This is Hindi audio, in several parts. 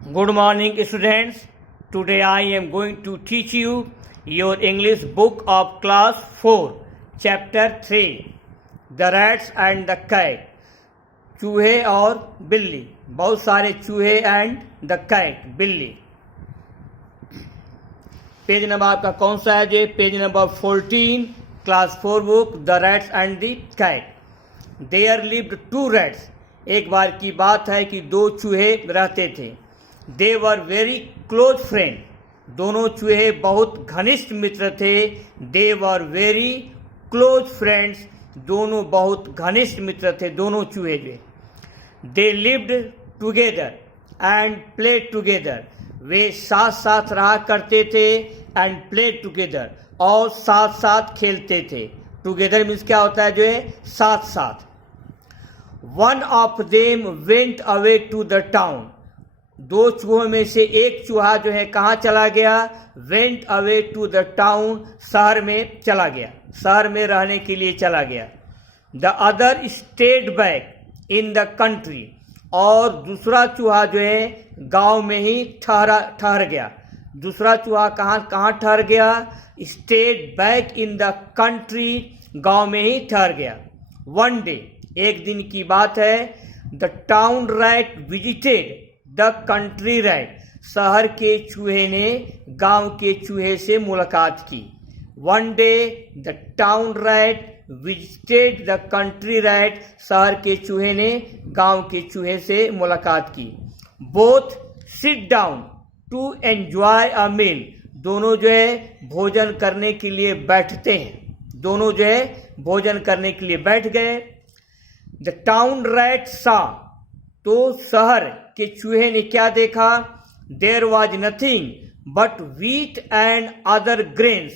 Good morning, students. Today I am going to teach you your English book of class 4, chapter 3, The Rats and the Cat. चूहे और बिल्ली, बहुत सारे चूहे एंड द कैट, बिल्ली। पेज नंबर आपका कौन सा है? जो page number 14, class 4 book, the rats and the cat. There lived two rats. एक बार की बात है कि दो चूहे रहते थे। They were very close friend. दोनों चूहे बहुत घनिष्ठ मित्र थे। They were very close friends. दोनों बहुत घनिष्ठ मित्र थे, दोनों चूहे जो। They lived together and played together. वे साथ साथ रहा करते थे एंड प्लेड टुगेदर, और साथ साथ खेलते थे। टुगेदर मीन्स क्या होता है? जो है साथ साथ। One of them went away to the town. दो चूहों में से एक चूहा जो है कहाँ चला गया? Went away to the town, शहर में चला गया, शहर में रहने के लिए चला गया। The other stayed back in the country. और दूसरा चूहा जो है गांव में ही ठहर गया। दूसरा चूहा कहाँ ठहर गया? Stayed back in the country, गांव में ही ठहर गया। वन डे, एक दिन की बात है, the town rat visited the country rat. शहर के चूहे ने गांव के चूहे से मुलाकात की। One day the town rat visited the country rat. शहर के चूहे ने गांव के चूहे से मुलाकात की। Both sit down to enjoy a meal. दोनों जो है भोजन करने के लिए बैठते हैं। दोनों जो है भोजन करने के लिए बैठ गए। द टाउन रैट सा। तो शहर के चूहे ने क्या देखा? There was nothing but wheat and other grains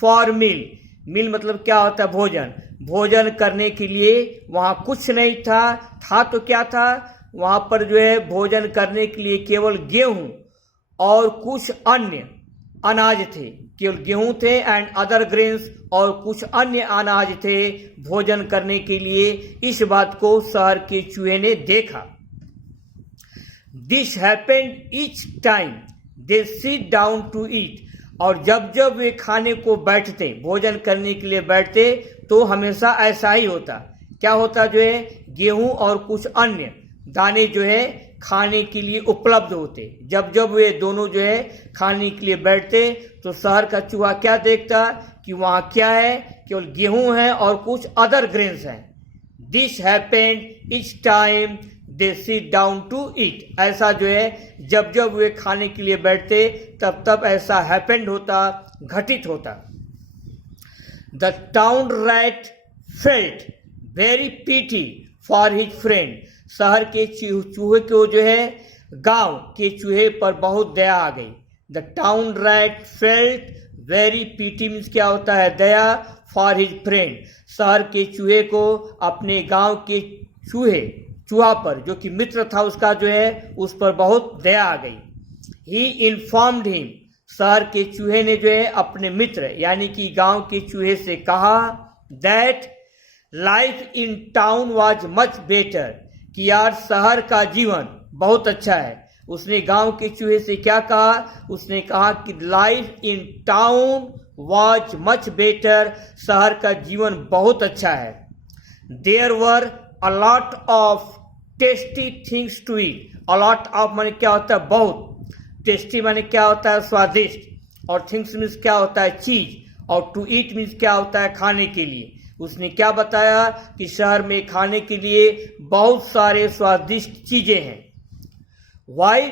for meal. Meal मतलब क्या होता है? भोजन। भोजन करने के लिए वहां कुछ नहीं था तो क्या था? वहां पर जो है भोजन करने के लिए केवल गेहूं और कुछ अन्य अनाज थे। केवल गेहूं थे एंड अदर ग्रेन्स, और कुछ अन्य अनाज थे भोजन करने के लिए। इस बात को शहर के चूहे ने देखा। This happened each time they sit down to eat. और जब जब वे खाने को बैठते, भोजन करने के लिए बैठते, तो हमेशा ऐसा ही होता। क्या होता? जो है गेहूं और कुछ अन्य दाने जो है खाने के लिए उपलब्ध होते। जब जब वे दोनों जो है खाने के लिए बैठते, तो शहर का चूहा क्या देखता कि वहां क्या है? केवल गेहूं है और कुछ अदर ग्रेन्स हैं। This happened each time they sit down to eat. ऐसा जो है जब जब वे खाने के लिए बैठते, तब तब ऐसा हैपेंड होता, घटित होता। The town rat felt very PT for his friend. शहर के चूहे को जो है गांव के चूहे पर बहुत दया आ गई। The town rat felt very PT means क्या होता है? दया। फॉर हिज फ्रेंड, शहर के चूहे को अपने गांव के चूहा पर, जो कि मित्र था उसका, जो है उस पर बहुत दया आ गई। ही इन्फॉर्म्ड हिम। शहर के चूहे ने जो है अपने मित्र यानी कि गांव के चूहे से कहा that life in town was much better. कि यार शहर का जीवन बहुत अच्छा है। उसने गांव के चूहे से क्या कहा? उसने कहा कि life in town was much better. शहर का जीवन बहुत अच्छा है। There were a lot of tasty things to eat. A lot of माने क्या होता है? बहुत। टेस्टी माने क्या होता है? स्वादिष्ट। और थिंग्स मीन्स क्या होता है? चीज। और टू ईट मीन्स क्या होता है? खाने के लिए। उसने क्या बताया कि शहर में खाने के लिए बहुत सारे स्वादिष्ट चीजें हैं। Why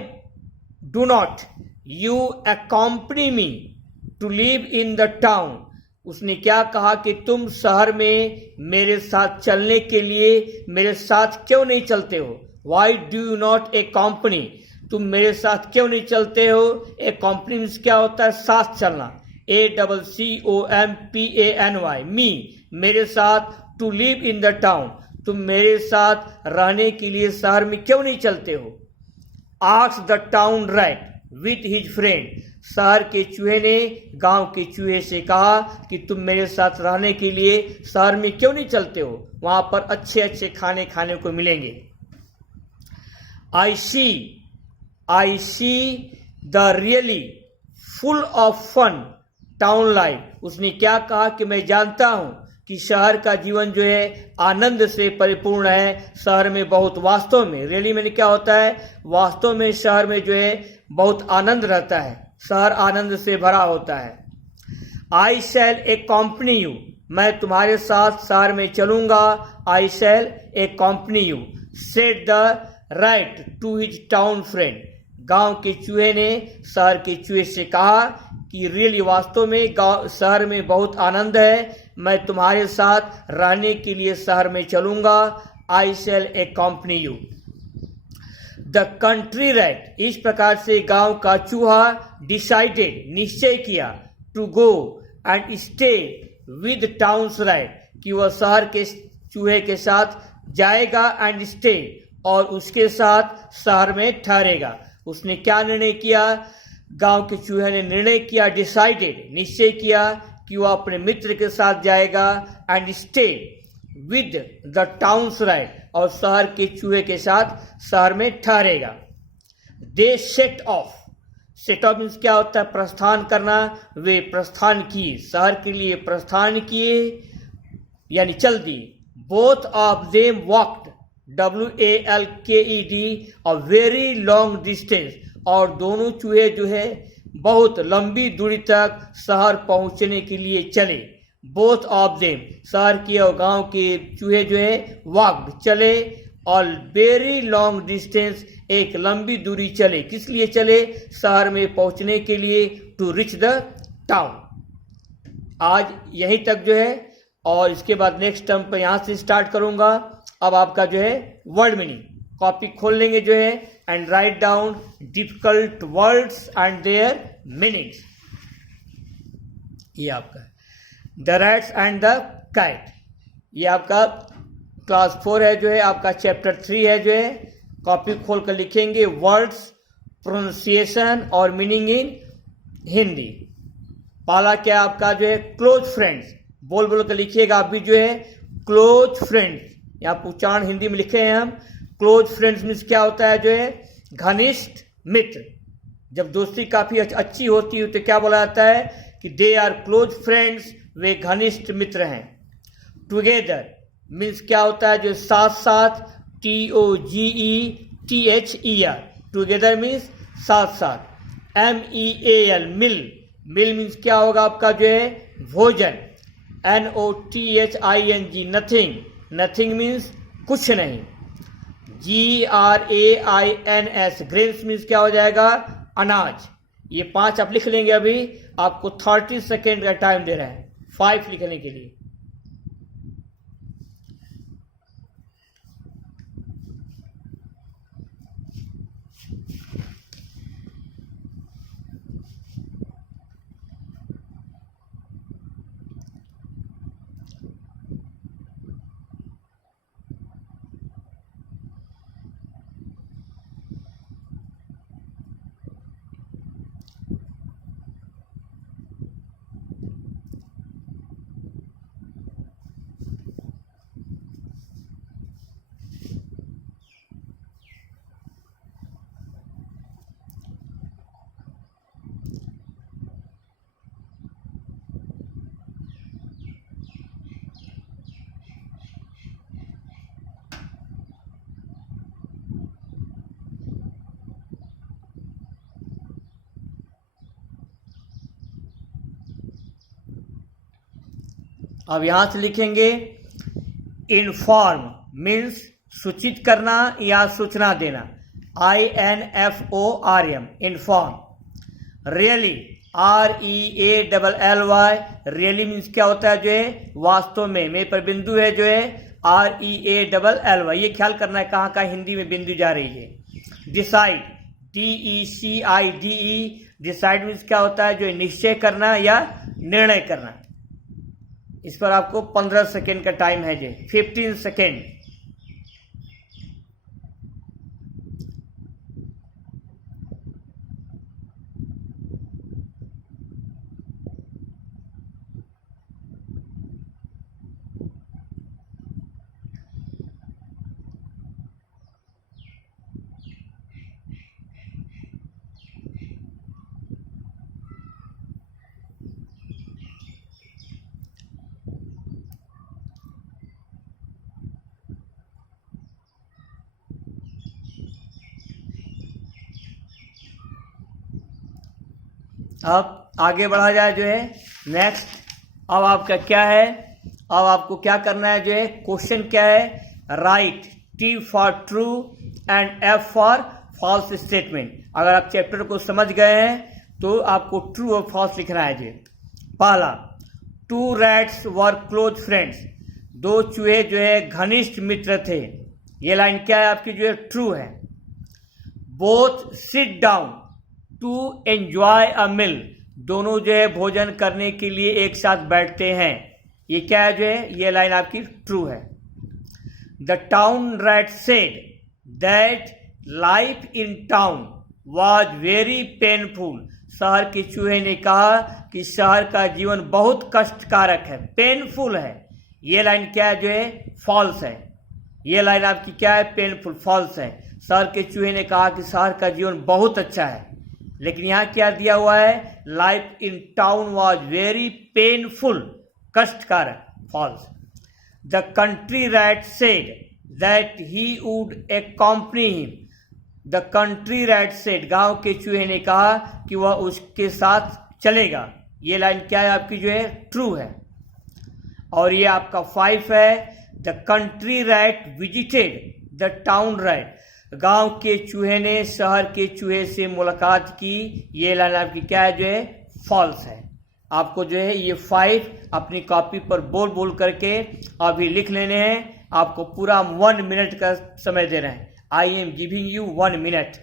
do not you accompany me to live in the town. उसने क्या कहा कि तुम शहर में मेरे साथ चलने के लिए मेरे साथ क्यों नहीं चलते हो? Why do you not a company. तुम मेरे साथ क्यों नहीं चलते हो? ए कंपनी मीन्स क्या होता है? साथ चलना। ACCOMPANY, मी, मेरे साथ। To live in the town, तुम मेरे साथ रहने के लिए शहर में क्यों नहीं चलते हो? Asked the town rat with his friend. शहर के चूहे ने गांव के चूहे से कहा कि तुम मेरे साथ रहने के लिए शहर में क्यों नहीं चलते हो? वहां पर अच्छे अच्छे खाने को मिलेंगे। I see I see the really full of fun town life. उसने क्या कहा कि मैं जानता हूं कि शहर का जीवन जो है आनंद से परिपूर्ण है। शहर में बहुत, वास्तव में, रियली मैंने क्या होता है, वास्तव में शहर में जो है बहुत आनंद रहता है, शहर आनंद से भरा होता है। आई शैल accompany यू, मैं तुम्हारे साथ शहर में चलूंगा। I shall accompany you, said the rat to his town friend. गांव के चूहे ने शहर के चूहे से कहा कि रियली, वास्तव में गांव, शहर में बहुत आनंद है, मैं तुम्हारे साथ रहने के लिए शहर में चलूंगा। I shall accompany you. The country rat, इस प्रकार से गांव का चूहा, डिसाइडेड, निश्चय किया, to go and stay with town's rat, कि वह शहर के चूहे के साथ जाएगा, एंड स्टे, और उसके साथ शहर में ठहरेगा। उसने क्या निर्णय किया? गांव के चूहे ने निर्णय किया, डिसाइडेड, निश्चय किया कि वह अपने मित्र के साथ जाएगा, and stay with the town's rat, और शहर के चूहे के साथ शहर में ठहरेगा। They set off, set off means क्या होता है? प्रस्थान करना। वे प्रस्थान किए, शहर के लिए प्रस्थान किए, यानी चल दिए। Both of them walked, WALKED, a very long distance, और दोनों चूहे जो है बहुत लंबी दूरी तक शहर पहुंचने के लिए चले। बोथ ऑफ देम, शहर के और गांव के चूहे जो है वॉक्ड, चले, और वेरी लॉन्ग डिस्टेंस, एक लंबी दूरी चले। किस लिए चले? शहर में पहुंचने के लिए, टू रिच द टाउन। आज यहीं तक जो है, और इसके बाद नेक्स्ट टर्म पर यहां से स्टार्ट करूंगा। अब आपका जो है वर्ड मीनिंग, कॉपी खोल लेंगे जो है, and write down difficult words and there meanings. ये आपका the rats and the kite, ये आपका क्लास 4 है जो है, आपका चैप्टर 3 है जो है। कॉपी खोल कर लिखेंगे वर्ड्स, प्रोनाउंसिएशन और मीनिंग इन हिंदी। पहला क्या आपका जो है? क्लोज फ्रेंड्स, बोल बोल कर लिखिएगा आप भी जो है, क्लोज फ्रेंड्स। यहाँ उच्चारण हिंदी में लिखे हैं हम। क्लोज फ्रेंड्स मीन्स क्या होता है जो है? घनिष्ठ मित्र। जब दोस्ती काफी अच्छी होती है तो क्या बोला जाता है कि दे आर क्लोज फ्रेंड्स, वे घनिष्ठ मित्र हैं। टुगेदर मीन्स क्या होता है जो साथ साथ, TOGETHER, टुगेदर मीन्स साथ साथ। MEAL, मिल, मिल मीन्स क्या होगा आपका जो है? भोजन। NOTHING, नथिंग, नथिंग मीन्स कुछ नहीं। GRAINS, ग्रेन्स मीन्स क्या हो जाएगा? अनाज। ये 5 आप लिख लेंगे। अभी आपको 30 सेकेंड का टाइम दे रहे हैं 5 लिखने के लिए। अब यहां से लिखेंगे इन्फॉर्म मीन्स सूचित करना या सूचना देना। INFORM, inform. Really, REALLY, really means क्या होता है जो है? वास्तव में। मेरे पर बिंदु है जो है REALLY, ये ख्याल करना है कहाँ कहाँ हिंदी में बिंदु जा रही है। डिसाइड, DECIDE, डिसाइड मीन्स क्या होता है जो निश्चय करना या निर्णय करना। इस पर आपको 15 सेकेंड का टाइम है जी, 15 सेकेंड। अब आगे बढ़ा जाए जो है नेक्स्ट। अब आपका क्या है, अब आपको क्या करना है जो है, क्वेश्चन क्या है, right T for true and F for false statement. अगर आप चैप्टर को समझ गए हैं तो आपको ट्रू और फॉल्स लिखना है जी। पहला, 2 रैट्स वर क्लोज फ्रेंड्स, 2 चूहे जो है घनिष्ठ मित्र थे। ये लाइन क्या है आपकी जो है, ट्रू है। Both sit down to enjoy a meal, दोनों जो है भोजन करने के लिए एक साथ बैठते हैं। ये क्या है जो है, ये लाइन आपकी ट्रू है। The town rat said that life in town was very painful, शहर के चूहे ने कहा कि शहर का जीवन बहुत कष्टकारक है, पेनफुल है। ये लाइन क्या है जो है, फॉल्स है। ये लाइन आपकी क्या है, पेनफुल, फॉल्स है। शहर के चूहे ने कहा कि शहर का जीवन बहुत अच्छा है, लेकिन यहाँ क्या दिया हुआ है, life in town was very painful, कष्टकारक, false. The country rat said that he would accompany him, the country rat said, गांव के चूहे ने कहा कि वह उसके साथ चलेगा। ये लाइन क्या है आपकी जो है, ट्रू है। और ये आपका 5 है, the country rat visited the town rat, गांव के चूहे ने शहर के चूहे से मुलाकात की। ये लाइन आपकी क्या है जो है, फॉल्स है। आपको जो है ये 5 अपनी कॉपी पर बोल बोल करके अभी लिख लेने हैं। आपको पूरा 1 मिनट का समय दे रहे हैं। I am giving you 1 minute.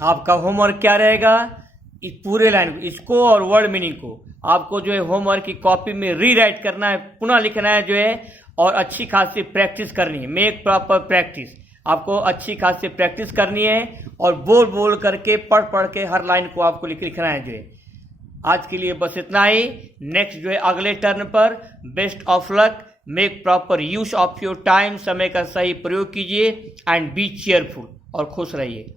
आपका होमवर्क क्या रहेगा, इस पूरे लाइन को, इसको और वर्ड मीनिंग को आपको जो है होमवर्क की कॉपी में रीराइट करना है, पुनः लिखना है जो है, और अच्छी खासी प्रैक्टिस करनी है। मेक प्रॉपर प्रैक्टिस, आपको अच्छी खासी प्रैक्टिस करनी है और बोल बोल करके पढ़ पढ़ के हर लाइन को आपको लिखना है जो है। आज के लिए बस इतना ही। नेक्स्ट जो है अगले टर्न पर। Best of luck, make proper use of your time, समय का सही प्रयोग कीजिए एंड बी चेयरफुल, और खुश रहिए।